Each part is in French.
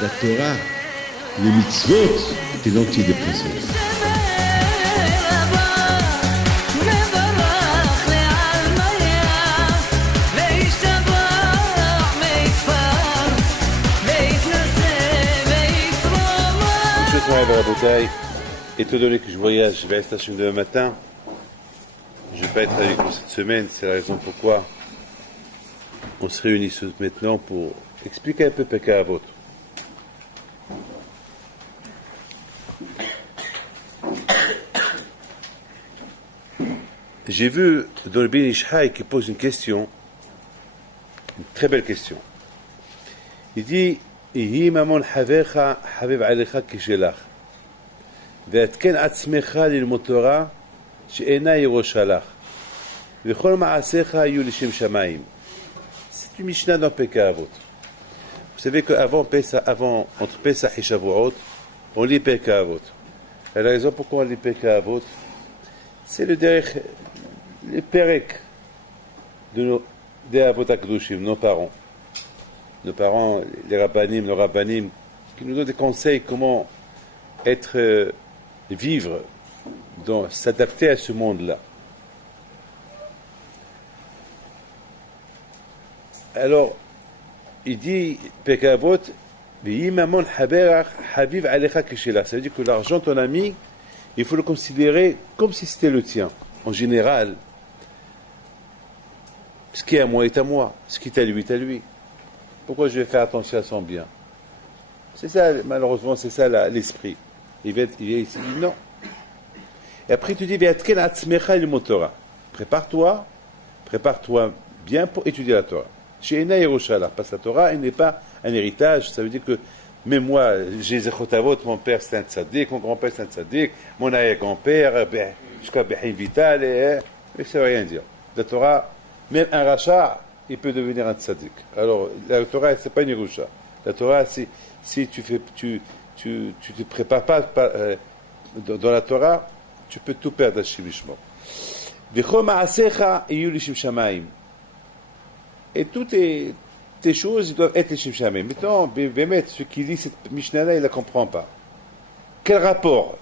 La Torah, les mitzvot, c'est l'antidépresseur. Étant donné que je voyage vers la station demain matin, je ne vais pas être avec vous cette semaine, c'est la raison pourquoi on se réunit maintenant pour expliquer un peu Pirkei Avot. J'ai vu dans le Ben Ish Chai qui pose une question, une très belle question. Il dit Ihi mamon havecha haviv alecha kishelach ועדכן עצמך ללמוד תורה שאינה ירושה לך וכל מעשיך יהיו לשם שמיים. C'est une Mishnah dans Pirkei Avot. Vous savez qu'avant entre Pesach et Shavuot, on lit Pirkei Avot. Et la raison pourquoi on lit Pirkei Avot, c'est le Perek des Avot HaKadoshim, nos parents, les Rabbanim, nos Rabbanim, qui nous donnent des conseils comment vivre, s'adapter à ce monde-là. Alors, il dit, Pirkei Avot, ça veut dire que l'argent, ton ami, il faut le considérer comme si c'était le tien. En général, ce qui est à moi est à moi, ce qui est à lui est à lui. Pourquoi je vais faire attention à son bien? C'est ça, malheureusement, c'est ça l'esprit. Il vient ici, il dit non. Et après, tu dis, prépare-toi bien pour étudier la Torah. Chez Ena Yerushalayim, parce que la Torah, elle n'est pas un héritage. Ça veut dire que, même moi, j'ai Zechotavot, mon père c'est un tzaddik, mon grand-père c'est un tzaddik, mon arrière-grand-père, jusqu'à Behin Vital, et ça ne veut rien dire. La Torah, même un rachat, il peut devenir un tzaddik. Alors, la Torah, c'est pas une Yerusha. La Torah, si tu te prépares pas dans la Torah, tu peux tout perdre Hashem Yishmor. V'chol ma'asecha yihyu l'shem shamayim. Et toutes tes choses doivent être l'shem shamayim. Maintenant, Bémet, ce qui lit cette Mishnah-là, il ne la comprend pas. Quel rapport?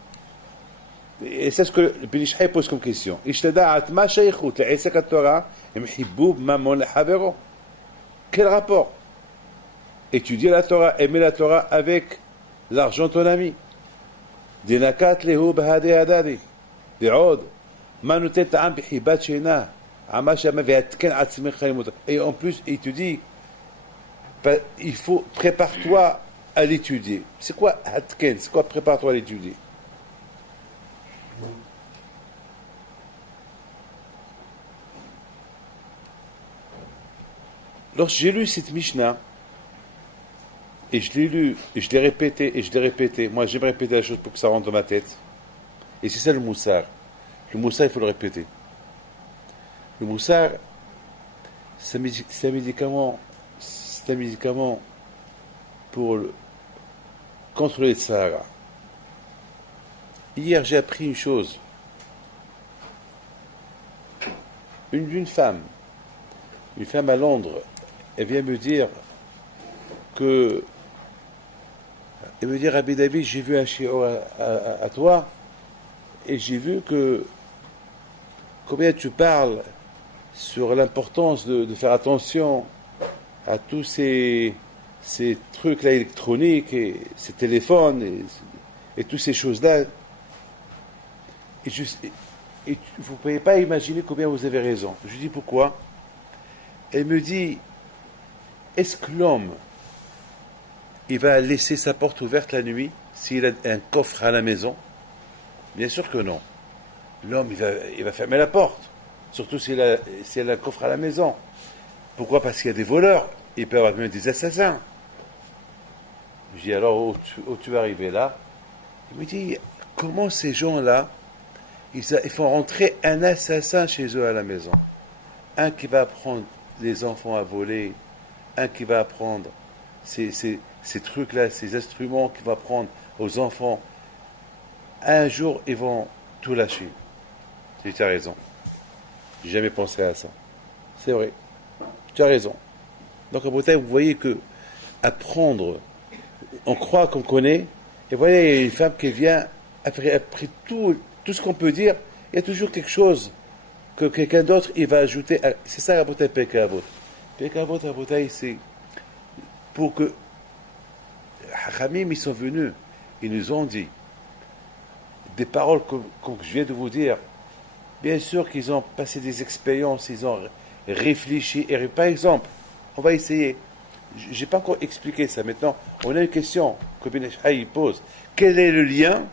Et c'est ce que le Ben Ish Chai pose comme question. Ishtada'at ma shaychut le'esek ha-Torah im hibub mamon le'havero. Quel rapport? Étudier la Torah, aimer la Torah avec l'argent de ton ami. Dinakat lehu bahadi hadadi. De'od. Ma noten ta'am bihibat sheina. Ama shama ve'atken atzmecha limot. Et en plus, il te dit, il faut, prépare-toi à l'étudier. C'est quoi atken? C'est quoi prépare-toi à l'étudier? Lorsque j'ai lu cette Mishnah, et je l'ai lu, et je l'ai répété, moi j'aime répéter la chose pour que ça rentre dans ma tête. Et c'est ça le moussar. Le moussar, il faut le répéter. Le moussar, c'est un médicament pour contrôler le Sahara. Hier, j'ai appris une chose. Une femme à Londres, elle vient me dire Rabbi David, j'ai vu un shiur à toi, et j'ai vu combien tu parles sur l'importance de faire attention à tous ces trucs-là électroniques, et ces téléphones, et toutes ces choses-là. Et vous ne pouvez pas imaginer combien vous avez raison. Je lui dis pourquoi. Elle me dit, est-ce que l'homme, il va laisser sa porte ouverte la nuit s'il a un coffre à la maison? Bien sûr que non. L'homme, il va fermer la porte, surtout s'il a un coffre à la maison. Pourquoi? Parce qu'il y a des voleurs, il peut y avoir même des assassins. Je dis, alors, où tu es arrivé là? Il me dit, comment ces gens-là, ils font rentrer un assassin chez eux à la maison. Un qui va apprendre les enfants à voler, un qui va apprendre ces trucs-là, ces instruments qu'il va apprendre aux enfants. Un jour, ils vont tout lâcher. Tu as raison. J'ai jamais pensé à ça. C'est vrai. Tu as raison. Donc, en Bretagne, vous voyez que apprendre, on croit qu'on connaît, et voyez, il y a une femme qui vient, après tout ce qu'on peut dire, il y a toujours quelque chose que quelqu'un d'autre, il va ajouter. C'est ça, la Bretagne, Pekavot. Pekavot, la Bretagne, c'est pour que Hamim, ils sont venus, ils nous ont dit des paroles que je viens de vous dire. Bien sûr qu'ils ont passé des expériences, ils ont réfléchi. Et par exemple, on va essayer. Je n'ai pas encore expliqué ça. Maintenant, on a une question que Ben Ishai pose. Quel est le lien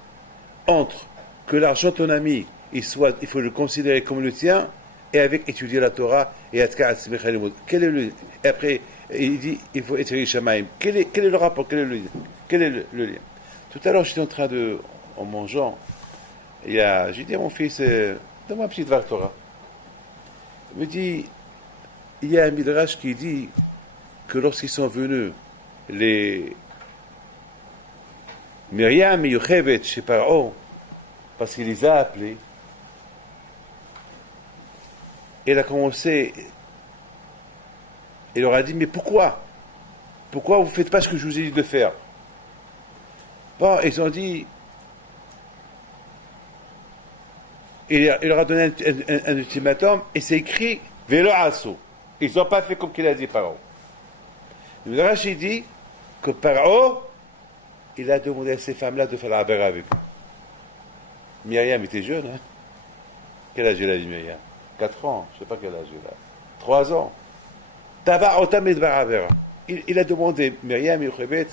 entre que l'argent de ton ami, il faut le considérer comme le tien, et avec étudier la Torah et Atka Atzmech. Quel est le lien? Et après, il dit, il faut étudier Shamaim. Quel est le rapport? Quel est le lien? Tout à l'heure, j'étais en train de, en mangeant, j'ai dit à mon fils, donne-moi un petit Dvar Torah. Il me dit, il y a un midrash qui dit que lorsqu'ils sont venus, les Myriam et Yochebed chez Paro, parce qu'il les a appelés, elle a commencé, il leur a dit, mais pourquoi vous ne faites pas ce que je vous ai dit de faire? Bon, ils ont dit, il leur a donné un ultimatum, et c'est écrit, Vélo Asso. Ils n'ont pas fait comme qu'il a dit Paro. Le Midrash dit que Paro, il a demandé à ces femmes-là de faire la Avera avec lui. Myriam était jeune, hein? Quel âge elle a dit Myriam? 4 ans, je ne sais pas quel âge elle a. 3 ans. Taba Otamid Avera. Il a demandé Myriam et Yochebed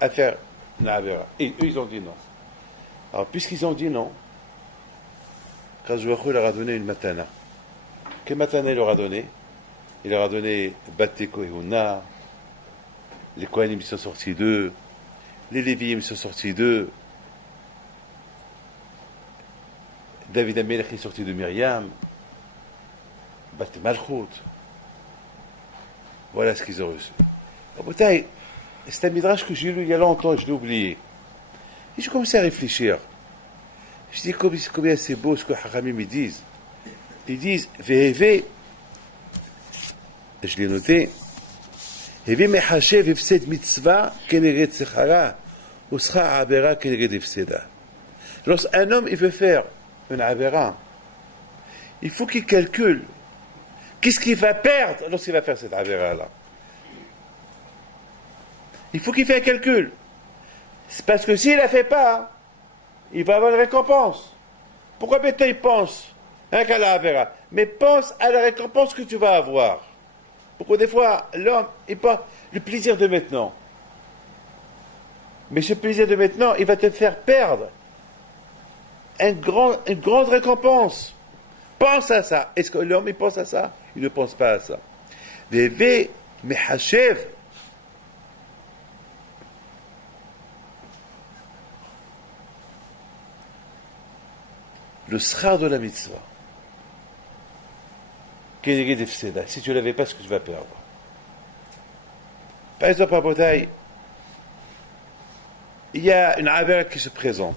à faire la Avera. Et eux, ils ont dit non. Alors, puisqu'ils ont dit non, Kazouachou leur a donné une matana. Quelle matana il leur a donné? Il leur a donné Bateko et Huna, les Kohanim ils sont sortis d'eux, les Léviim ils sont sortis d'eux, David Amelech est sorti de Myriam, Bat Malchut. Voilà ce qu'ils ont reçu. C'est un midrash que j'ai lu il y a longtemps, je l'ai oublié. Et j'ai commencé à réfléchir. Je dis combien c'est beau ce que Haramim ils disent. Ils disent, Veheve, je l'ai noté, Heve mechashev ifsed mitzvah keneged sechara, ou sera avera keneged ifseda. Lorsqu'un homme il veut faire une avera, il faut qu'il calcule qu'est-ce qu'il va perdre lorsqu'il va faire cette avera-là. Il faut qu'il fasse un calcul. C'est parce que s'il ne la fait pas, il va avoir une récompense. Pourquoi maintenant il pense qu'à la avera? Mais pense à la récompense que tu vas avoir. Pourquoi des fois, l'homme, il pense le plaisir de maintenant. Mais ce plaisir de maintenant, il va te faire perdre une grande récompense. Pense à ça. Est-ce que l'homme, il pense à ça? Il ne pense pas à ça. Veve mehashev. Le schar de la mitzvah. Si tu ne l'avais pas, ce que tu vas perdre. Par exemple, à Bretagne, il y a une avera qui se présente.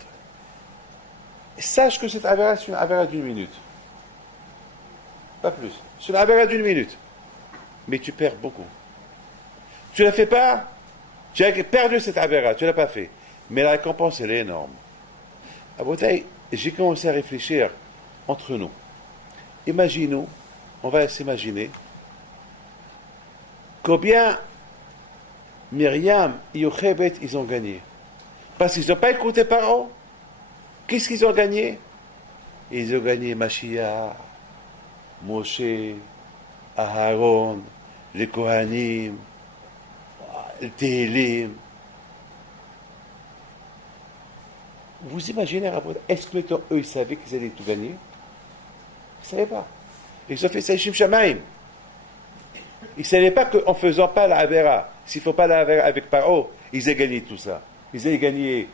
Sache que cette avera, c'est une avera d'1 minute. Pas plus. C'est une avera d'1 minute. Mais tu perds beaucoup. Tu ne la fais pas, tu as perdu cette avera, tu ne l'as pas fait. Mais la récompense, elle est énorme. À Bretagne, j'ai commencé à réfléchir entre nous. Imaginons, on va s'imaginer combien Myriam et Yochebed ils ont gagné. Parce qu'ils n'ont pas écouté Paro. Qu'est-ce qu'ils ont gagné? Ils ont gagné Mashiach, Moshe, Aharon, les Kohanim, le Télim. Vous imaginez, est-ce que eux, ils savaient qu'ils allaient tout gagner? Ils ne savaient pas. Ils ont fait ça Shim Shamaim. Ils ne savaient pas qu'en ne faisant pas la Avera, s'il ne faut pas aller avec Paro, ils aient gagné tout ça. Ils aient gagné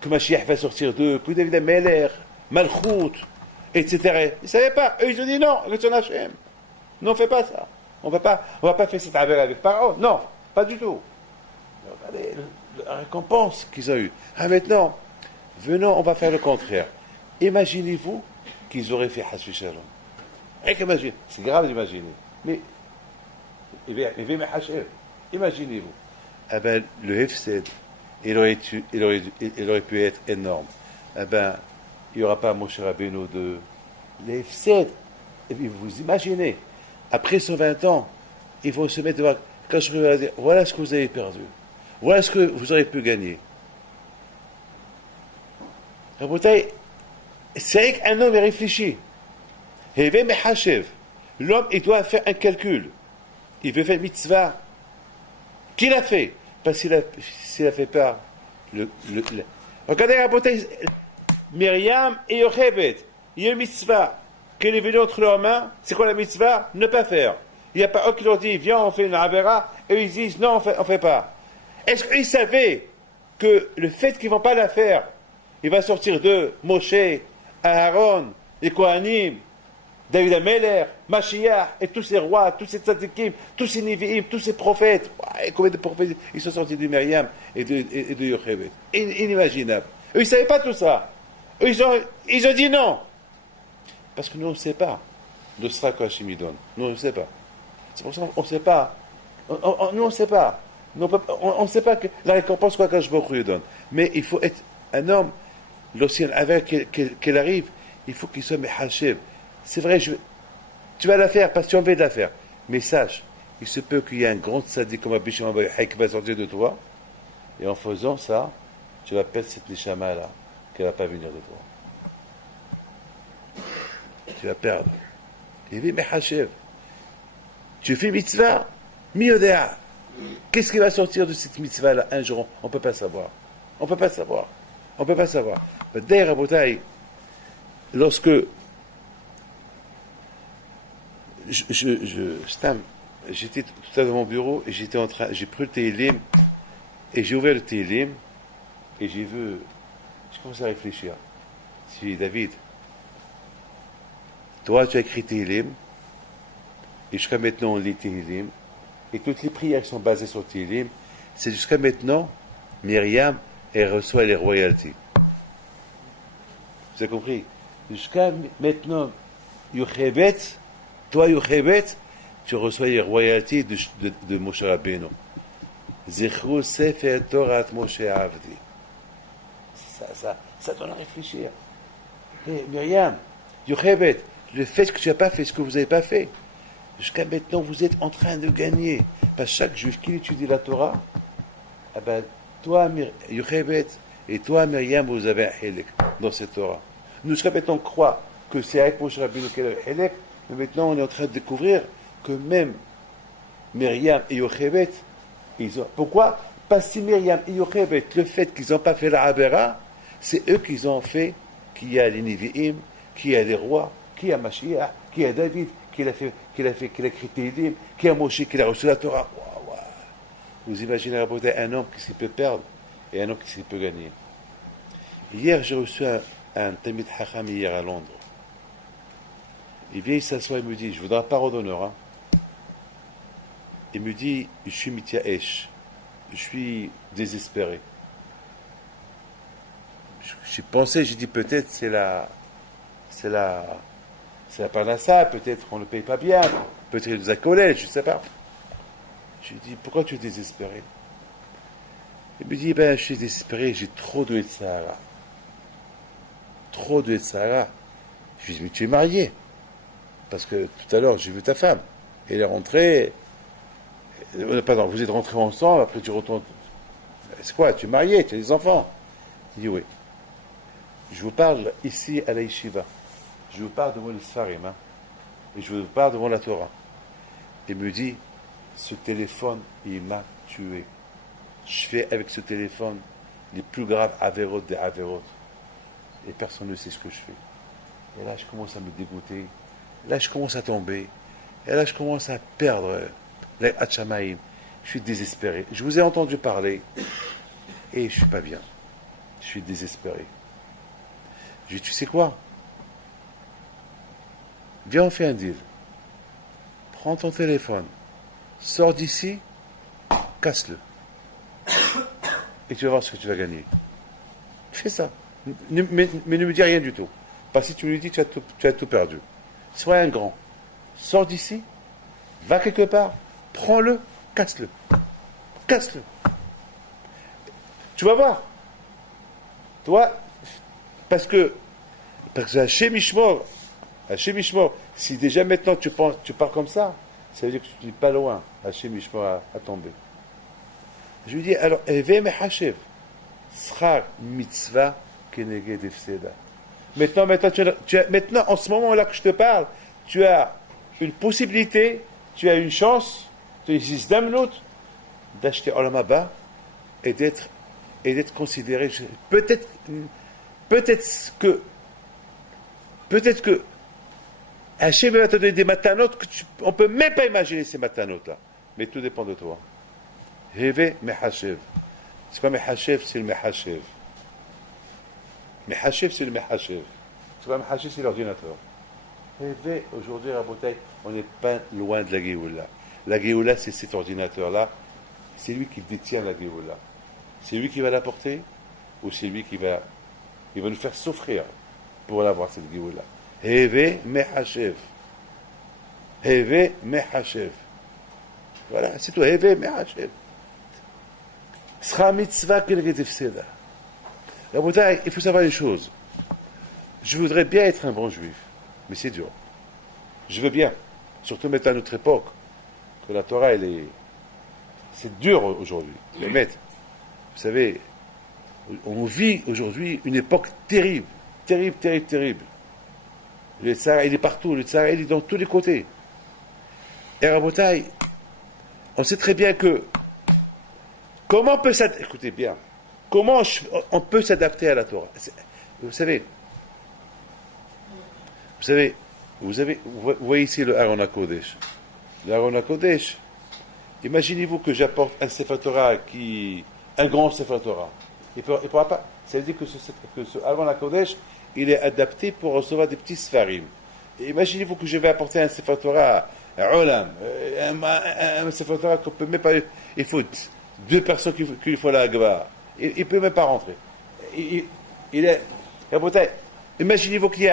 que Mashiach va sortir d'eux, que David Ameler, Malchut, etc. Ils ne savaient pas. Eux, ils ont dit non, avec son Hachem. Non, on ne fait pas ça. On ne va pas faire cette affaire avec Paro. Non, pas du tout. Regardez la récompense qu'ils ont eue. Ah, maintenant, venons, on va faire le contraire. Imaginez-vous qu'ils auraient fait Hasbi Shalom. C'est grave d'imaginer. Mais, imaginez-vous. Eh ben, le Hefsed, il aurait pu être énorme. Eh ben, il n'y aura pas Moshe Rabbeinu de l'Efsed. Vous imaginez, après 120 ans, ils vont se mettre devant, quand je vais dire, voilà ce que vous avez perdu. Voilà ce que vous auriez pu gagner. C'est vrai qu'un homme est réfléchi. L'homme, il doit faire un calcul. Il veut faire mitzvah. Qui l'a fait? Parce qu'il a fait peur. Regardez, Myriam et Yochebed. Il y a une mitzvah. Qu'elle est venue entre leurs mains. C'est quoi la mitzvah? Ne pas faire. Il n'y a pas eux qui leur dit, viens, on fait une avera. Et ils disent, non, on fait pas. Est-ce qu'ils savaient que le fait qu'ils ne vont pas la faire, il va sortir de Moshe, Aaron, les Kohanim, David Ameler, Mashiach, et tous ces rois, tous ces tzadikim, tous ces Nevi'im, tous ces prophètes. Et combien de prophètes ils sont sortis de Myriam et de Yochebed? Inimaginable. Eux, ils ne savaient pas tout ça. Eux, ils ont dit non. Parce que nous, on ne sait pas. De sera quoi Hashimidon. Nous, on ne sait pas. C'est pour ça qu'on ne sait pas. Nous, on ne sait pas. On ne sait pas que la récompense quoi que je lui donne. Mais il faut être un homme, lorsqu'il avec qu'elle arrive, il faut qu'il soit Mehashev. C'est vrai, tu vas la faire parce que tu as envie de la faire. Mais sache, il se peut qu'il y ait un grand sadique comme Abisham Abayahai qui va sortir de toi, et en faisant ça, tu vas perdre cette neshama là, qui ne va pas venir de toi. Tu vas perdre. Il dit, Mehashev, tu fais mitzvah, miodéa. Qu'est-ce qui va sortir de cette mitzvah là un jour? On ne peut pas savoir. On ne peut pas savoir. On ne peut pas savoir. D'ailleurs, Rabotai, lorsque j'étais tout à l'heure dans mon bureau et j'ai pris le Tehillim et j'ai ouvert le Tehillim et j'ai commencé à réfléchir. Si David, toi tu as écrit Tehillim et jusqu'à maintenant on lit Tehillim et toutes les prières sont basées sur Tehillim, c'est jusqu'à maintenant Myriam elle reçoit les royalties. Vous avez compris? Jusqu'à maintenant Yochebed, toi, Yochebed, tu reçois les royalties de Moshe Rabbeinu. Zichru Sefer Torat Moshe Avdi. Ça doit réfléchir. Hey, Myriam, Yochebed, le fait que tu n'as pas fait ce que vous n'avez pas fait, jusqu'à maintenant, vous êtes en train de gagner. Parce que chaque juif qui étudie la Torah, eh ben, toi, Yochebed, et toi, Myriam, vous avez un Helek dans cette Torah. Nous, jusqu'à maintenant, on croit que c'est avec Moshe Rabbeinu qu'il y a le Helek. Mais maintenant, on est en train de découvrir que même Myriam et Yochebed, ils ont... Pourquoi? Parce que Myriam et Yochebed, le fait qu'ils n'ont pas fait la Avera, c'est eux qui ont fait qu'il y a les Nevi'im, qu'il y a les rois, qu'il y a Mashiach, qu'il y a David, qu'il a écrit Tehillim, qu'il y a Moshe, qu'il a reçu la Torah. Wow, wow. Vous imaginez un homme qui peut perdre et un homme qui peut gagner. Hier, j'ai reçu un Talmid Chacham hier à Londres. Il vient, il s'assoit et me dit, je ne voudrais pas redonneur. Hein. Il me dit, je suis mityaesh, je suis désespéré. J'ai pensé, j'ai dit peut-être c'est la parnassa, peut-être on ne le paye pas bien, peut-être il nous a collé, je ne sais pas. J'ai dit, pourquoi tu es désespéré? Il me dit, je suis désespéré, j'ai trop de Sahara. Trop de Sahara. Je lui dis, mais tu es marié? Parce que tout à l'heure, j'ai vu ta femme. Elle est rentrée. Pardon, vous êtes rentrés ensemble, après tu retournes. C'est quoi? Tu es marié, tu as des enfants? Il dit oui. Je vous parle ici à la Yeshiva. Je vous parle devant les Sfarim. Hein, et je vous parle devant la Torah. Il me dit, ce téléphone, il m'a tué. Je fais avec ce téléphone les plus graves avérotes des avérotes. Et personne ne sait ce que je fais. Et là, je commence à me dégoûter. Là, je commence à tomber. Et là, je commence à perdre les Hatchamaïm. je suis désespéré. Je vous ai entendu parler et je ne suis pas bien. Je suis désespéré. Je dis, tu sais quoi? Viens, on fait un deal. Prends ton téléphone, sors d'ici, casse-le. Et tu vas voir ce que tu vas gagner. Fais ça. Mais ne me dis rien du tout. Parce que si tu me dis, tu as tout perdu. Sois un grand. Sors d'ici, va quelque part, prends-le, casse-le. Casse-le. Tu vas voir. Toi, parce que Hachem Ishmor, si déjà maintenant tu pars comme ça veut dire que tu n'es pas loin, Hachem Ishmor à tomber. Je lui dis, alors, Eve Mehashev, Schar Mitzvah Keneged Efseda. Maintenant, en ce moment-là que je te parle, tu as une possibilité, tu as une chance, tu as une zizamnout d'acheter Olam Haba et d'être considéré. Peut-être que Hachem va te donner des matanot on ne peut même pas imaginer ces matanot-là. Mais tout dépend de toi. Heve Mehashev. C'est pas Mehashev, c'est le Mehashev. Mehashev, c'est le Mehashev. C'est pas Mehashev, c'est l'ordinateur. Heve, aujourd'hui, Rabotai, on n'est pas loin de la Géoula. La Géoula, c'est cet ordinateur-là. C'est lui qui détient la Géoula. C'est lui qui va l'apporter ou c'est lui qui va nous faire souffrir pour l'avoir, cette Géoula. Heve Mehashev. Heve Mehashev. Voilà, c'est tout. Heve Mehashev. Sera mitzvah keneged efseda. Rabotai, il faut savoir une chose. Je voudrais bien être un bon juif, mais c'est dur. Je veux bien, surtout maintenant à notre époque, que la Torah, c'est dur aujourd'hui. Les maîtres, vous savez, on vit aujourd'hui une époque terrible, terrible, terrible, terrible. Le Tzara, il est partout, le Tzara, il est dans tous les côtés. Et Rabotai, on sait très bien que comment on peut s'adapter, écoutez bien, comment on peut s'adapter à la Torah. Vous voyez ici le Aaron HaKodesh. Le Aaron HaKodesh, imaginez-vous que j'apporte un Sefer Torah un grand Sefer Torah. Il ne pourra pas. Ça veut dire que ce Aaron HaKodesh, il est adapté pour recevoir des petits Sfarim. Et imaginez-vous que je vais apporter un Sefer Torah à Olam, un Sefer Torah qu'on ne peut même pas. Il faut 2 personnes qu'il faut la Agba. Il ne peut même pas rentrer. Imaginez-vous qu'il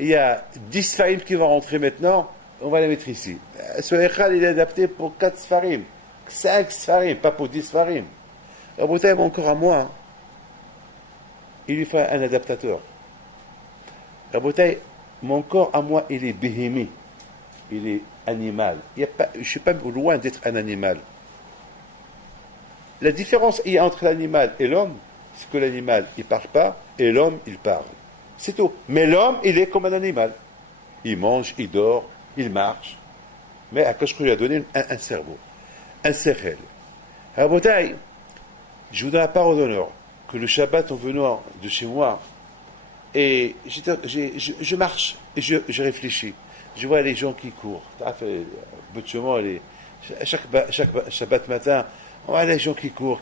y a 10 Sfarim qui vont rentrer maintenant, on va les mettre ici. Ce Echal, il est adapté pour 4 Sfarim, 5 Sfarim, pas pour 10 Sfarim. Encore à moi, il lui faut un adaptateur. Mon corps à moi, il est béhémi, il est animal. Je ne suis pas loin d'être un animal. La différence il y a entre l'animal et l'homme, c'est que l'animal, il ne parle pas, et l'homme, il parle. C'est tout. Mais l'homme, il est comme un animal. Il mange, il dort, il marche. Mais Akash lui a donné un cerveau, un sechel. Rabotai, je vous donne la parole d'honneur que le Shabbat, en venant de chez moi, et je marche, et je réfléchis. Je vois les gens qui courent. Chaque Shabbat matin, on voit les gens qui courent.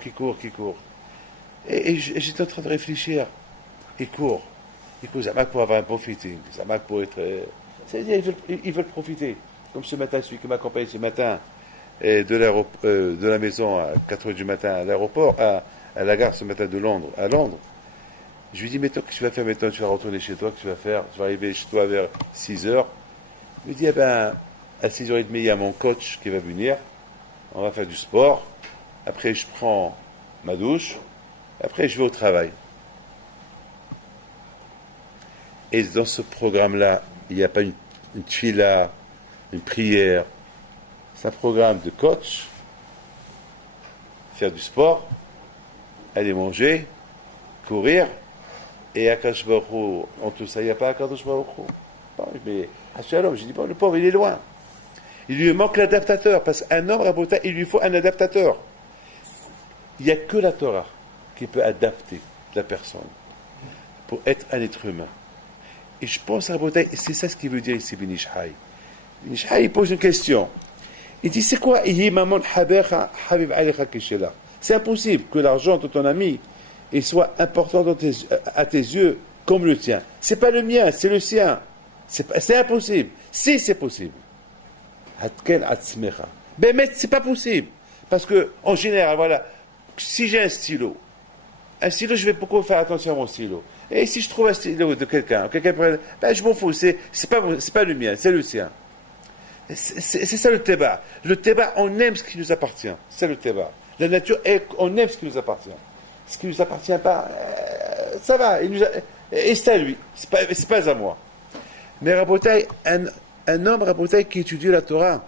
Et j'étais en train de réfléchir. Ils courent. Zamak pour avoir un bon fitting. Zamak pour être. C'est-à-dire, ils veulent profiter. Comme ce matin, celui qui m'accompagne ce matin de la maison à 4h du matin à l'aéroport, à la gare ce matin à Londres. Je lui dis, mais toi, qu'est-ce que tu vas faire maintenant? Tu vas retourner chez toi, qu'est-ce que tu vas faire? Tu vas arriver chez toi vers 6h. Je lui dis, à 6h30, il y a mon coach qui va venir. On va faire du sport. Après, je prends ma douche. Après, je vais au travail. Et dans ce programme-là, il n'y a pas une tfila, une prière. C'est un programme de coach, faire du sport, aller manger, courir, et Akash Baruch Hu, en tout ça, il n'y a pas Akash Baruch Hu. Mais Hachalom, j'ai dit, le pauvre, il est loin. Il lui manque l'adaptateur, parce qu'un homme, Rabota, il lui faut un adaptateur. Il n'y a que la Torah qui peut adapter la personne pour être un être humain. Et je pense, Rabota, c'est ça ce qu'il veut dire ici, Ben Ish Hai. Ben Ish Hai, il pose une question. Il dit, c'est quoi? C'est impossible que l'argent de ton ami il soit important à tes yeux comme le tien. C'est pas le mien, c'est le sien. C'est impossible. Si c'est possible. Ben, mais c'est pas possible. Parce que, en général, voilà, si j'ai un stylo, je vais beaucoup faire attention à mon stylo. Et si je trouve un stylo de quelqu'un ben, je m'en fous, c'est pas le mien, c'est le sien. C'est ça le téba. Le téba, on aime ce qui nous appartient. C'est le téba. La nature, on aime ce qui nous appartient. Ce qui ne nous appartient pas, ça va, et c'est à lui, c'est pas à moi. Mais Rabotai, un homme, Rabotai, qui étudie la Torah,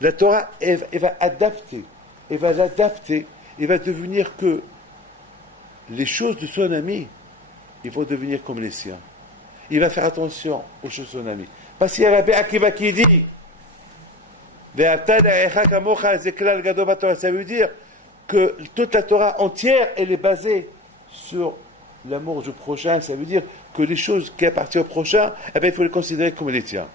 elle va adapter, elle va l'adapter, il va devenir que les choses de son ami, ils vont devenir comme les siens. Il va faire attention aux choses de son ami. Parce qu'il y a Rabbi Akiva qui dit, ça veut dire que toute la Torah entière, elle est basée sur l'amour du prochain. Ça veut dire que les choses qui appartiennent au prochain, eh bien, il faut les considérer comme les tiens.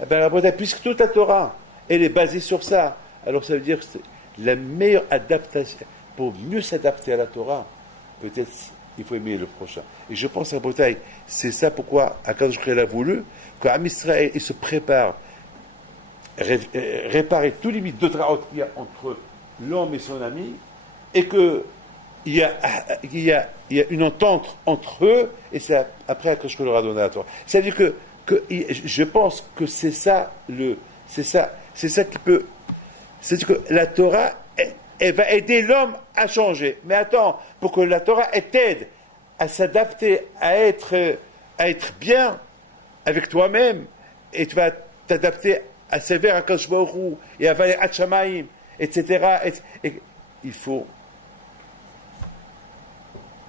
Eh bien, puisque toute la Torah, elle est basée sur ça, alors ça veut dire que c'est la meilleure adaptation. Pour mieux s'adapter à la Torah, peut-être il faut aimer le prochain. Et je pense à Botaï, c'est ça pourquoi Akadosh Baruch Hu a voulu qu'Am Israël il se prépare, réparer tous les limites de traut qu'il y a entre l'homme et son ami, et qu'il y a une entente entre eux, et c'est après Akadosh Baruch Hu leur a donné la Torah. C'est-à-dire que je pense que c'est ça qui peut. C'est-à-dire que la Torah, elle va aider l'homme à changer. Mais attends, pour que la Torah t'aide à s'adapter, à être bien avec toi-même, et tu vas t'adapter à sévère à Akadosh Baruch Hu, et à Valer Hatshamaim, etc. Et il faut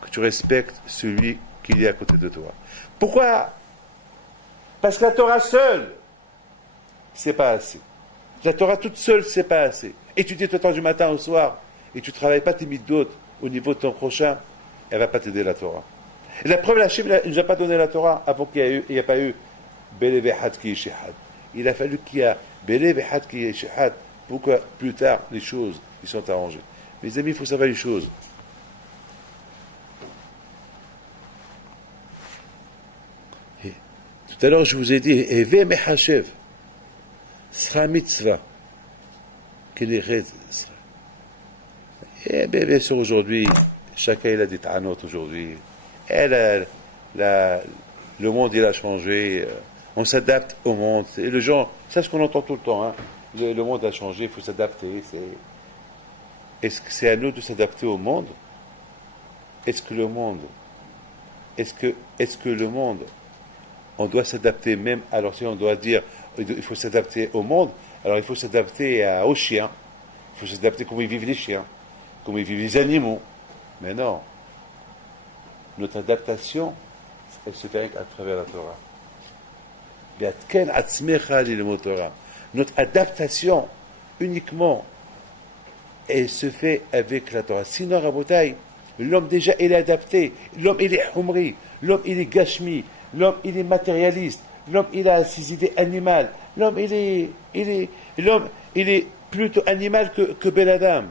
que tu respectes celui qui est à côté de toi. Pourquoi? Parce que la Torah seule, c'est pas assez. La Torah toute seule, c'est pas assez. Étudier tout le temps du matin au soir, et tu ne travailles pas tes mitzvot au niveau de ton prochain, elle ne va pas t'aider la Torah. Et la preuve, Hachem ne nous a pas donné la Torah avant qu'il n'y ait pas eu Bele Vehad Ki Yeshehad. Il a fallu qu'il y ait Bele Vehad Ki Yeshehad pour que plus tard les choses ils sont arrangées. Mes amis, il faut savoir les choses. Et, tout à l'heure, je vous ai dit Eve Mehashev sera mitzvah. Quel est et bien sûr aujourd'hui, chacun il a des ta'anot aujourd'hui. Le monde il a changé, on s'adapte au monde. Et le genre, c'est ce qu'on entend tout le temps. Hein. Le monde a changé, il faut s'adapter. Est-ce que c'est à nous de s'adapter au monde? Est-ce que le monde, on doit s'adapter même? Alors si on doit dire, il faut s'adapter au monde, alors il faut s'adapter aux chiens. Il faut s'adapter comment ils vivent les chiens, comment ils vivent les animaux. Mais non. Notre adaptation, elle se fait à travers la Torah. Notre adaptation, uniquement, elle se fait avec la Torah. Sinon, Rabotai, l'homme déjà, il est adapté. L'homme, il est humri. L'homme, il est gashmi. L'homme, il est matérialiste. L'homme, il a ses idées animales. L'homme, il est plutôt animal que Ben Adam.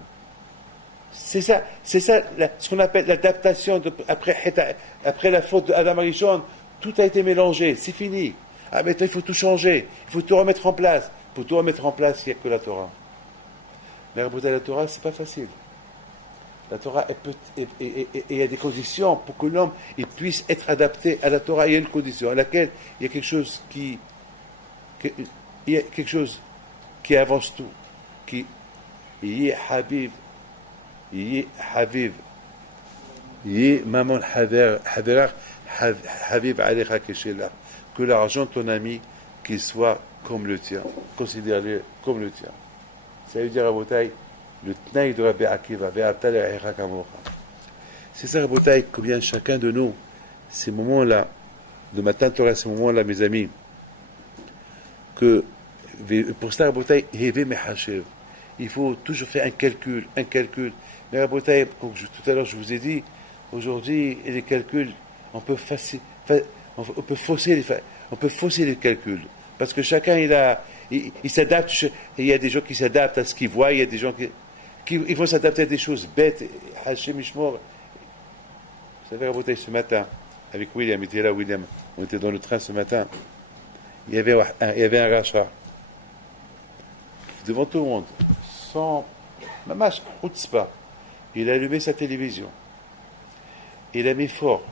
C'est ça ce qu'on appelle l'adaptation après la faute d'Adam Arishon. Tout a été mélangé, c'est fini. Ah, maintenant il faut tout changer, il faut tout remettre en place. Pour tout remettre en place, il n'y a que la Torah. Mais la Torah, c'est pas facile. La Torah, il y a des conditions pour que l'homme il puisse être adapté à la Torah. Il y a une condition à laquelle il y a quelque chose qui avance tout, qui y est Habib, Maman Habib Alecha Keshelach, que l'argent de ton ami qu'il soit comme le tien, considère-le comme le tien. Ça veut dire à Botaï, le Tnaï de Rabbi Akiva, c'est ça, Botaï, combien chacun de nous, ces moments-là, de matin Torah, ces moments-là, mes amis, que pour ça, Botaï, il faut toujours faire un calcul. Mais Rabotai, comme tout à l'heure je vous ai dit, aujourd'hui, les calculs, on peut fausser les calculs. Parce que chacun, il a ils s'adaptent. Il y a des gens qui s'adaptent à ce qu'ils voient, il y a des gens qui ils vont s'adapter à des choses bêtes. Hachem Ishmor. Vous savez, Rabotai, ce matin, avec William, il était là, William, on était dans le train ce matin, il y avait un rachat, devant tout le monde, sans mamash, pas. Il a allumé sa télévision. Il a mis fort.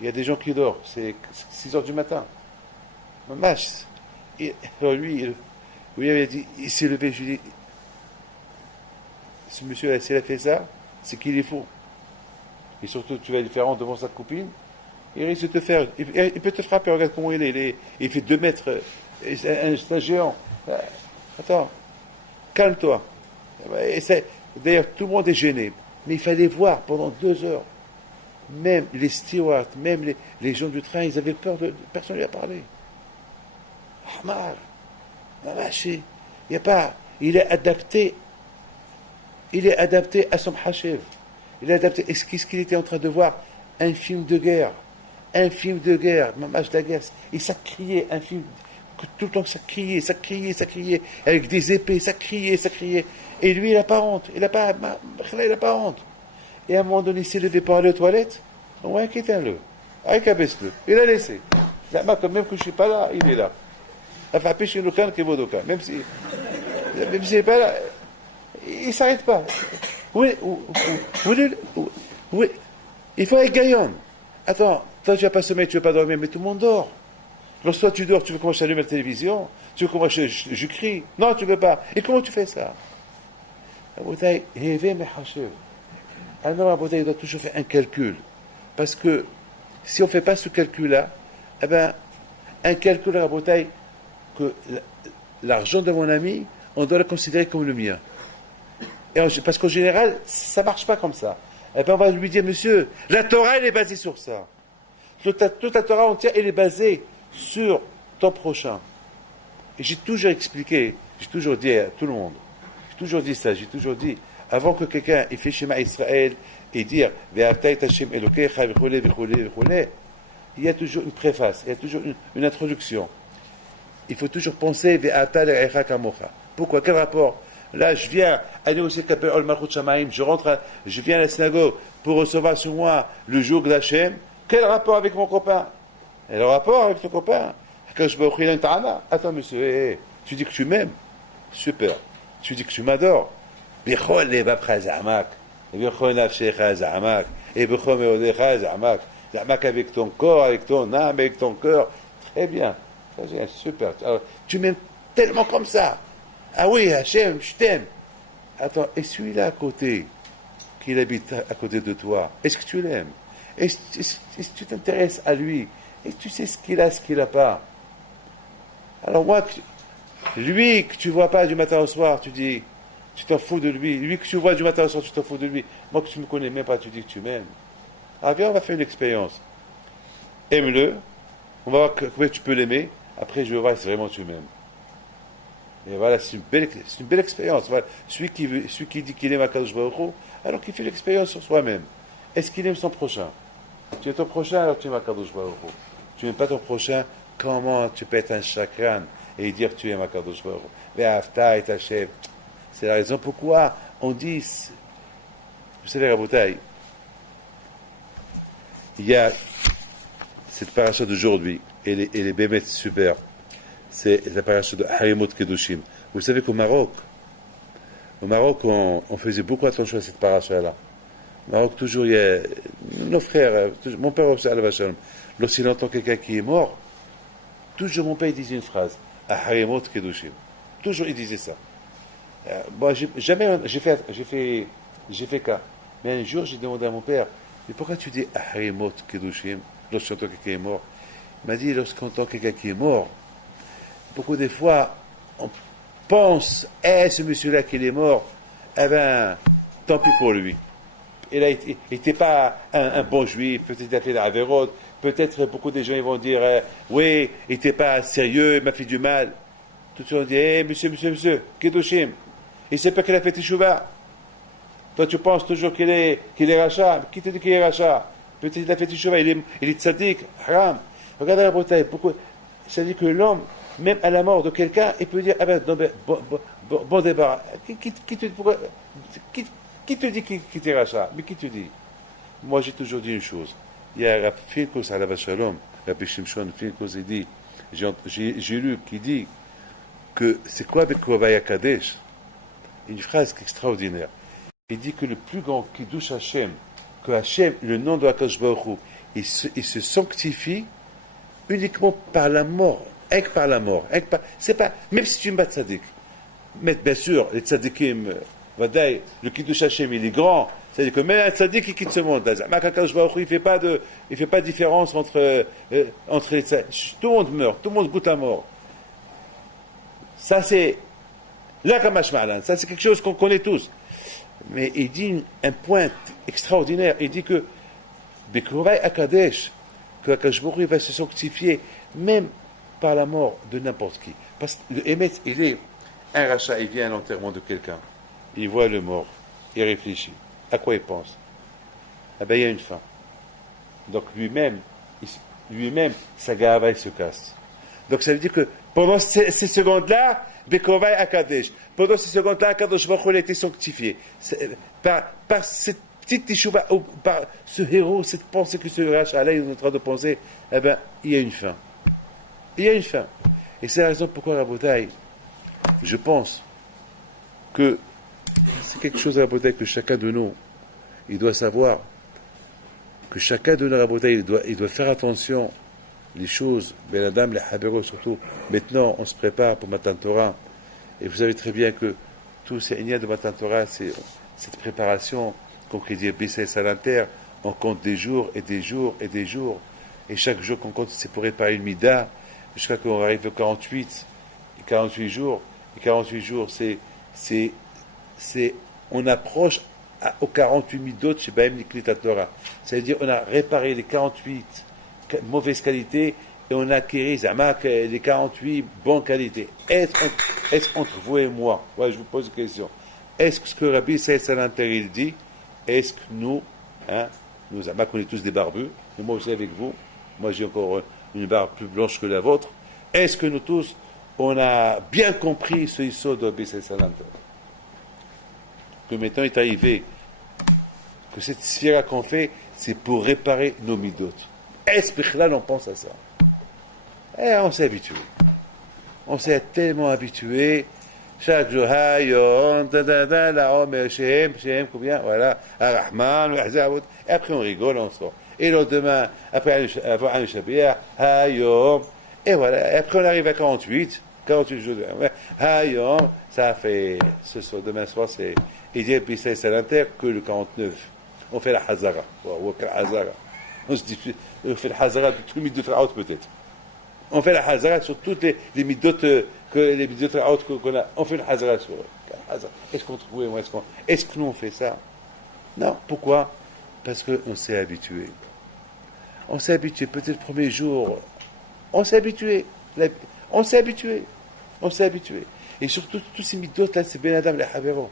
Il y a des gens qui dorment. C'est 6 heures du matin. Mamash. Alors lui, il avait dit, il s'est levé. Je lui ai dit, ce monsieur-là, s'il a fait ça, c'est qu'il est faux. Et surtout, tu vas le faire devant sa copine. Il risque de te faire. Il peut te frapper. Regarde comment il est. Il fait 2 mètres. C'est un géant. Attends. Calme-toi. D'ailleurs, tout le monde est gêné. Mais il fallait voir pendant 2 heures. Même les stewards, même les gens du train, ils avaient peur personne ne lui a parlé. Ahmar, il n'y a pas. Il est adapté à son hachev. Il est adapté. Est-ce qu'il était en train de voir un film de guerre? Un film de guerre, mamash de la guerre. Et ça criait, un film que tout le temps ça criait, avec des épées, ça criait. Et lui, il n'a pas honte. Il n'a pas honte. Et à un moment donné, il s'est levé pour aller aux toilettes. Ouais, quitte-le. Abaisse-le. Il a laissé. Même que je ne suis pas là, il est là. Même s'il n'est pas là, il ne s'arrête pas. Oui, il faut être gaillon. Attends, toi tu vas pas sommeil, tu ne veux pas dormir, mais tout le monde dort. Lorsque toi tu dors, tu veux que moi j'allume la télévision, tu veux que moi je crie. Non, tu ne veux pas. Et comment tu fais ça? Un homme il doit toujours faire un calcul. Parce que si on ne fait pas ce calcul-là, eh ben, un calcul à bouteille que l'argent de mon ami, on doit le considérer comme le mien. Parce qu'en général, ça ne marche pas comme ça. Eh ben, on va lui dire, monsieur, la Torah, elle est basée sur ça. Toute la Torah entière, elle est basée sur ton prochain. Et j'ai toujours expliqué, j'ai toujours dit à tout le monde, j'ai toujours dit, avant que quelqu'un ait fait Shema Israël et dire, il y a toujours une préface, il y a toujours une introduction. Il faut toujours penser, pourquoi? Quel rapport? Là, je viens à négocier le Ol Malchut Shamaim, je viens à la synagogue pour recevoir sur moi le jour d'Hachem. Quel rapport avec mon copain? Et le rapport avec ton copain? Attends, monsieur, tu dis que tu m'aimes? Super. Tu dis que tu m'adores? Et avec ton corps, avec ton âme, avec ton cœur. Très bien. Super. Alors, tu m'aimes tellement comme ça. Ah oui, Hachem, je t'aime. Attends, et celui-là à côté, qui habite à côté de toi, est-ce que tu l'aimes? Est-ce que tu t'intéresses à lui? Et tu sais ce qu'il a, ce qu'il n'a pas? Alors moi, lui que tu ne vois pas du matin au soir, tu dis, tu t'en fous de lui. Lui que tu vois du matin au soir, tu t'en fous de lui. Moi que tu ne me connais même pas, tu dis que tu m'aimes. Alors viens, on va faire une expérience. Aime-le. On va voir comment tu peux l'aimer. Après, je vais voir si vraiment tu m'aimes. Et voilà, c'est une belle expérience. Voilà. Celui qui dit qu'il aime Akadosh Baruch Hu, alors qu'il fait l'expérience sur soi-même. Est-ce qu'il aime son prochain? Tu es ton prochain, alors tu aimes Akadosh Baruch Hu. Tu n'aimes pas ton prochain, comment tu peux être un chakran et dire que tu aimes Akadosh Baruch Hu? Ve'afta et Hashem. C'est la raison pourquoi on dit, vous savez, Rabotai, il y a cette paracha d'aujourd'hui, elle est bémet super. C'est la paracha de Harimot Kedushim. Vous savez qu'au Maroc, on faisait beaucoup attention à cette paracha-là. Au Maroc, toujours, il y a nos frères, mon père, lorsqu'il entend quelqu'un qui est mort, toujours mon père il disait une phrase, Harimot Kedushim. Toujours il disait ça. Bon, j'ai fait cas. Mais un jour, j'ai demandé à mon père, mais pourquoi tu dis Harimot Kedushim lorsqu'on entend quelqu'un qui est mort? Il m'a dit, lorsqu'on entend quelqu'un qui est mort, beaucoup des fois, on pense, ce monsieur-là qui est mort, eh ben, tant pis pour lui. Il n'était pas un bon juif, peut-être il a fait l'Averot, peut-être beaucoup de gens ils vont dire, oui, il n'était pas sérieux, il m'a fait du mal. Tout le monde dit, monsieur, Kedushim, il ne sait pas qu'il a fait Teshuvah. Toi, tu penses toujours qu'il est rachat. Qui te dit qu'il est rachat? Peut-être qu'il a fait Teshuvah, il est tzaddik, haram. Regardez la bouteille, pourquoi? Ça dit que l'homme, même à la mort de quelqu'un, il peut dire, ah ben, non, ben, bon débarras. Qui te dit qui t'est rachat? Mais qui te dit? Moi, j'ai toujours dit une chose. Il y a Rabbi Finkus à la Shalom, Rabbi Shimshon Finkus, il dit, j'ai lu qui dit que c'est quoi avec Kovaya Kadesh? Une phrase extraordinaire. Il dit que le plus grand Kiddush Hashem, que Hashem, le nom de Hakadosh Baruch Hu, il se sanctifie uniquement par la mort. Avec par la mort. C'est pas, même si tu me bats tzadik. Mais bien sûr, les tzadikim, vadaï, le Kiddush Hashem, il est grand. C'est-à-dire que même un tzadik, il quitte ce monde. Hakadosh Baruch Hu, il fait pas de différence entre les tzadikim. Tout le monde meurt, tout le monde goûte la mort. Ça, c'est la Kamash Ma'alan. Ça, c'est quelque chose qu'on connaît tous. Mais il dit un point extraordinaire. Il dit que Bekorai Akadesh, que Hakadosh Baruch Hu va se sanctifier, même par la mort de n'importe qui. Parce que le Emet, il est un rachat, il vient à l'enterrement de quelqu'un. Il voit le mort, il réfléchit. À quoi il pense? Ah ben, il y a une fin. Donc lui-même, sa gava, il se casse. Donc ça veut dire que pendant ces secondes-là, Bekorai Akadesh, pendant ces secondes-là, Hakadosh Baruch Hu a été sanctifié. Par cette petite teshuva, par ce héros, cette pensée que ce rachat-là est en train de penser, eh ben, il y a une fin. Il y a une fin. Et c'est la raison pourquoi, Rabotai, je pense que c'est quelque chose, Rabotai, que chacun de nous, il doit savoir, que chacun de nous, Rabotai, il doit faire attention, les choses, Ben Adam, les Habero surtout. Maintenant, on se prépare pour Matan Torah. Et vous savez très bien que tout ces ignas de Matan Torah, c'est cette préparation, comme dit Bissay Salanter, on compte des jours et des jours et des jours. Et chaque jour qu'on compte, c'est pour réparer une mida, jusqu'à qu'on arrive au 48, et 48 jours. Et 48 jours, on approche aux 48 midot chez Bahem Niklit Torah. C'est-à-dire, on a réparé les 48 mauvaises qualités et on a acquis les 48 bonnes qualités. Est-ce entre vous et moi, ouais, je vous pose une question, est-ce que ce que Rabbi Saïd Salanter il dit, est-ce que nous, nous on est tous des barbus, et moi aussi avec vous, moi j'ai encore une barbe plus blanche que la vôtre, est-ce que nous tous, on a bien compris ce issue de Rabbi Saïd Salanter? Que maintenant est arrivé, que cette sphère qu'on fait, c'est pour réparer nos midot. Est-ce que là, on pense à ça? On s'est habitué. On s'est tellement habitué. Chaque jour, combien? Voilà. Ar-Rahman, et après on rigole, on sort. Et le lendemain, après un Shabbat, Hayom, et voilà. Et après on arrive à 48 jours. Hayom, ça fait, demain soir, c'est, il dit, puis c'est Salanter que le 49. On fait la Hazara. On se dit, on fait la Hazara de tout le midot Raot peut-être. On fait la Hazara sur toutes les midot Raot qu'on a. On fait la Hazara sur eux. Est-ce qu'on trouve, est-ce que nous on fait ça? Non. Pourquoi? Parce qu'on s'est habitué. On s'est habitué. Peut-être le premier jour, on s'est habitué. On s'est habitué. Et surtout, tous ces midot là, c'est Ben Adam, les Havero.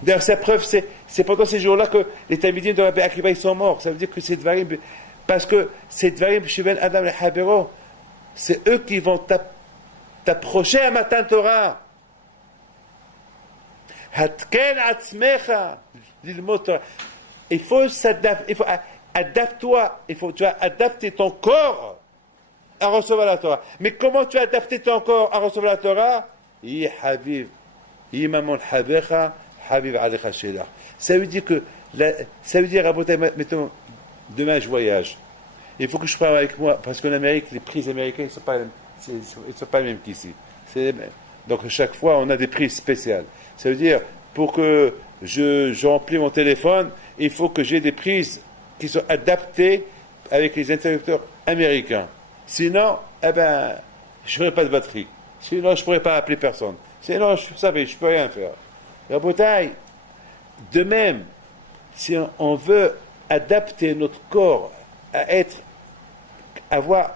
D'ailleurs, sa preuve, c'est pendant ces jours-là que les Talmidim de Rabbi Akiva, ils sont morts. Ça veut dire que c'est Dvarim, parce que c'est Dvarim, chez Ben Adam, les Habero, c'est eux qui vont t'approcher à Matan Torah. Hatken atzmecha, l'ilmot Torah. Il faut adapte-toi, tu vas adapter ton corps à recevoir la Torah. Mais comment tu vas adapter ton corps à recevoir la Torah? Yi Haviv, Yi Mamon Havecha, Habib Alecha Shelach. Ça veut dire, Rabotai, mettons, demain je voyage. Il faut que je parle avec moi, parce qu'en Amérique, les prix américains, ils ne sont pas les mêmes qu'ici. Donc, chaque fois, on a des prix spéciaux. Ça veut dire, pour que je remplis mon téléphone, il faut que j'ai des prises qui sont adaptées avec les interrupteurs américains. Sinon, je n'aurai pas de batterie. Sinon, je ne pourrai pas appeler personne. Sinon, vous savez, je ne peux rien faire. Rabotai, de même, si on veut adapter notre corps à avoir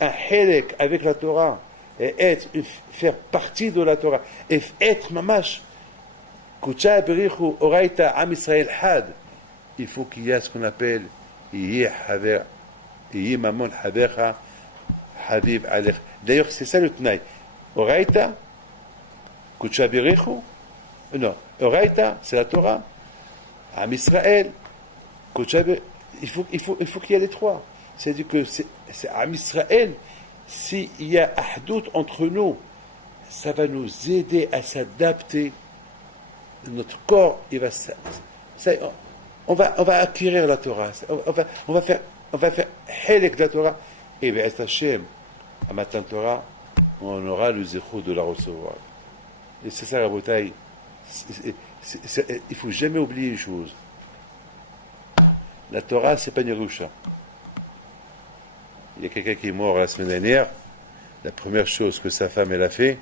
un helek avec la Torah, et faire partie de la Torah, et être mamash, kucha berichu oraita am Israël had, il faut qu'il y ait ce qu'on appelle Yihi Mamon Havecha Habib Alech. D'ailleurs, c'est ça le Tnaï. Oraita, Kuchabirichu. Non, Oraita, c'est la Torah. Am Israël, il faut qu'il y ait les trois. C'est-à-dire que c'est Am Israël, s'il y a ahdout entre nous, ça va nous aider à s'adapter. Notre corps, on va acquérir la Torah. On va faire Helek de la Torah. Et bien, Hashem, à Matan Torah, on aura le zéro de la recevoir. Et c'est ça la bataille. Il ne faut jamais oublier une chose. La Torah, c'est pas une Yerusha. Il y a quelqu'un qui est mort la semaine dernière. La première chose que sa femme elle a fait,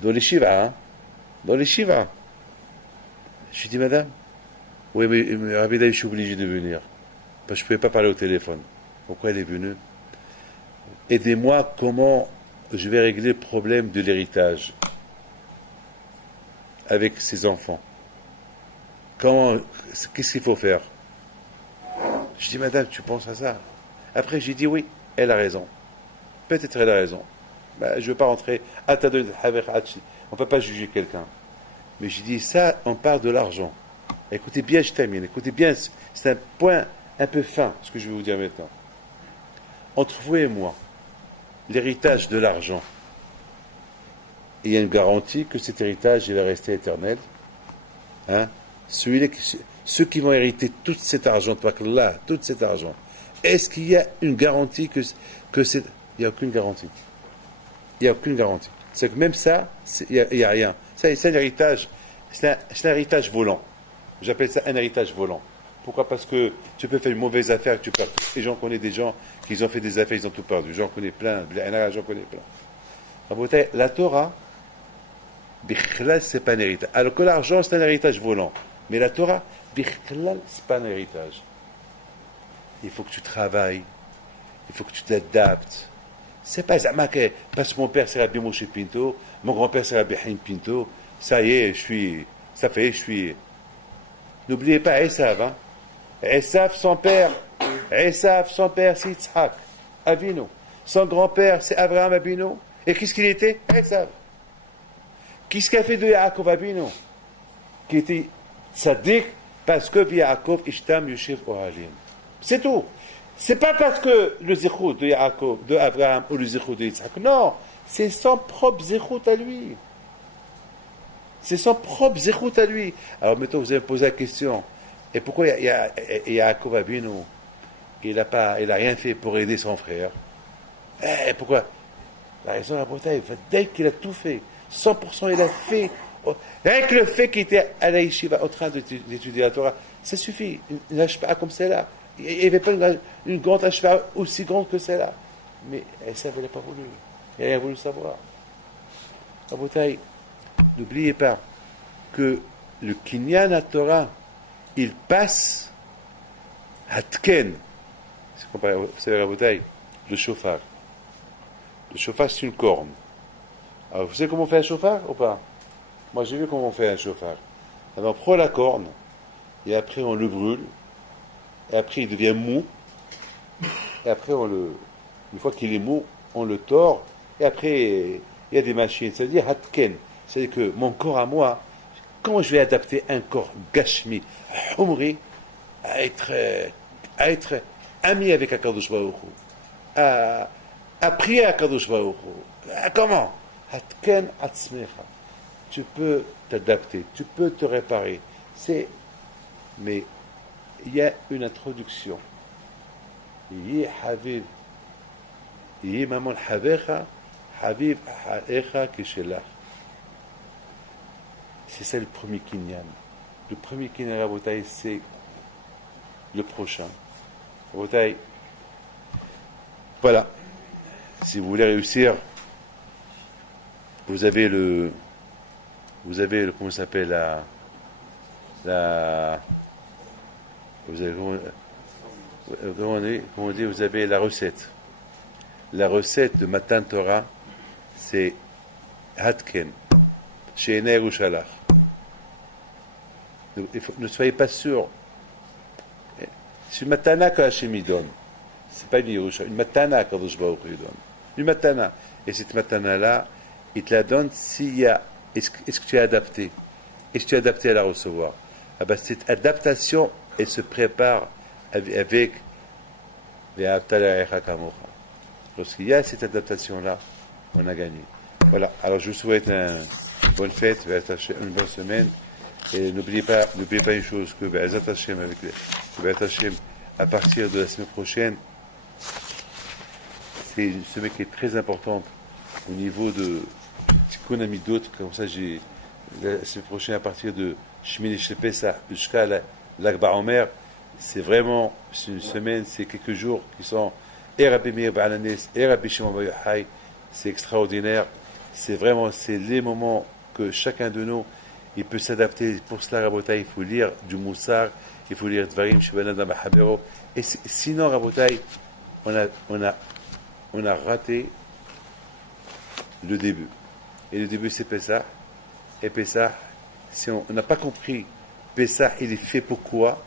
dans les Shiva, hein? Dans les Shiva. Je lui dis, madame, oui, mais Rabbi David, je suis obligé de venir. Parce que je ne pouvais pas parler au téléphone. Pourquoi elle est venue? Aidez-moi, comment je vais régler le problème de l'héritage avec ses enfants. Qu'est-ce qu'il faut faire? Je dis, madame, tu penses à ça? Après, j'ai dit, oui, elle a raison. Peut-être elle a raison. Je ne veux pas rentrer. On ne peut pas juger quelqu'un. Mais j'ai dit, ça, on parle de l'argent. Écoutez bien, je termine. Écoutez bien, c'est un point un peu fin, ce que je vais vous dire maintenant. Entre vous et moi, l'héritage de l'argent, il y a une garantie que cet héritage il va rester éternel. Hein? Ceux qui vont hériter tout cet argent, tout cet argent, est-ce qu'il y a une garantie que c'est... Il n'y a aucune garantie. Il n'y a aucune garantie. C'est que même ça, il n'y a rien. C'est un héritage, c'est un héritage volant. J'appelle ça un héritage volant. Pourquoi? Parce que tu peux faire une mauvaise affaire et tu perds tout. Et j'en connais des gens qui ont fait des affaires, ils ont tout perdu. J'en connais plein, j'en connais plein. La Torah, Bichlal, c'est pas un héritage. Alors que l'argent, c'est un héritage volant. Mais la Torah, Bichlal, c'est pas un héritage. Il faut que tu travailles. Il faut que tu t'adaptes. C'est pas ça. Parce que mon père, c'est Rabbi Moshe Pinto. Mon grand-père, c'est Rabbi Haim Pinto. Ça y est, je suis... N'oubliez pas Esav, hein. Esav, son père, c'est Yitzhak, Avinu. Son grand-père, c'est Abraham Avinu. Et qu'est-ce qu'il était? Esav. Qu'est-ce qu'a fait de Yaakov Avinu? Qui était tzaddik parce que Yaakov Ishtam Yoshev Ohalim. C'est tout. C'est pas parce que le zéchut de Yaakov, de Abraham ou le zéchut de Yitzhak. Non, c'est son propre zéchut à lui. C'est son propre zéchut à lui. Alors maintenant, vous allez me poser la question. Et pourquoi Yaakov Avinu, il n'a rien fait pour aider son frère? Pourquoi? La raison de la bataille, dès qu'il a tout fait, 100% il a fait. Rien que le fait qu'il était à la yeshiva en train d'étudier la Torah, ça suffit. Une hashpa comme celle-là. Il n'y avait pas une grande hashpa aussi grande que celle-là. Mais ça, elle n'a pas voulu. Elle n'a voulu savoir. La bataille. N'oubliez pas que le Kinyan à Torah, il passe à Tken. Vous savez la bouteille, le chauffard. Le chauffard, c'est une corne. Alors, vous savez comment on fait un chauffard ou pas? Moi, j'ai vu comment on fait un chauffard. Alors, on prend la corne, et après, on le brûle, et après, il devient mou, et après, une fois qu'il est mou, on le tord, et après, il y a des machines. Ça veut dire Hatken. C'est-à-dire que mon corps à moi, comment je vais adapter un corps gashmi, humri, à être ami avec Akadosh Baruch Hu, à prier à Akadosh Baruch Hu. Comment? Hatken atzmecha. Tu peux t'adapter, tu peux te réparer. Mais il y a une introduction. Yi Haviv, Yi Mamon Havecha, Haviv Haecha Kishelach. C'est ça le premier kinyan. Le premier kinyan à la bataille, c'est le prochain. La bataille. Voilà. Si vous voulez réussir, vous avez comment ça s'appelle, vous avez, comment on dit, vous avez la recette. La recette de Matan Torah, c'est Hatken, chez Ener ou Shalach. Ne soyez pas sûr. C'est une matana que Hachem donne. C'est pas une Yerusha. Une matana qu'Akadosh Baruch Hu donne. une matana. Et cette matana-là, il te la donne s'il y a, est-ce que tu es adapté? Est-ce que tu es adapté à la recevoir? Ah ben, cette adaptation, elle se prépare avec les Abtalaïcha Kamocha. Lorsqu'il y a cette adaptation-là, on a gagné. Voilà, alors je vous souhaite une bonne fête, une bonne semaine. Et n'oubliez pas une chose, que Be'ezat Hashem, à partir de la semaine prochaine, c'est une semaine qui est très importante au niveau de Tikkun Amidot, comme ça la semaine prochaine à partir de Shmini Shepesa jusqu'à l'Akba Omer, c'est une semaine, c'est quelques jours qui sont et Rabbi Meir Ba'alanes et Rabbi Shimon Bar Yochai, c'est extraordinaire, c'est les moments que chacun de nous il peut s'adapter. Pour cela, Rabotai, il faut lire du Moussar, il faut lire Dvarim, Shebanadam Habero. Et sinon, Rabotai, on a raté le début. Et le début, c'est Pessah. Et Pessah, si on n'a pas compris, Pessah, il est fait pourquoi,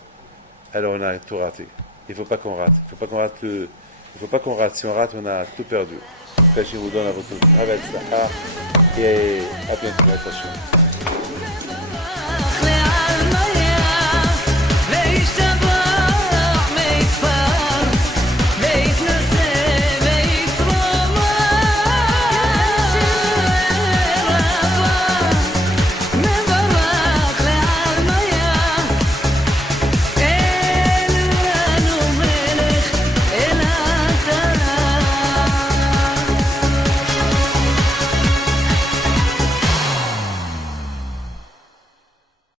alors on a tout raté. Il ne faut pas qu'on rate. Il ne faut pas qu'on rate. Si on rate, on a tout perdu. Je vous donne à votre travail et à bientôt.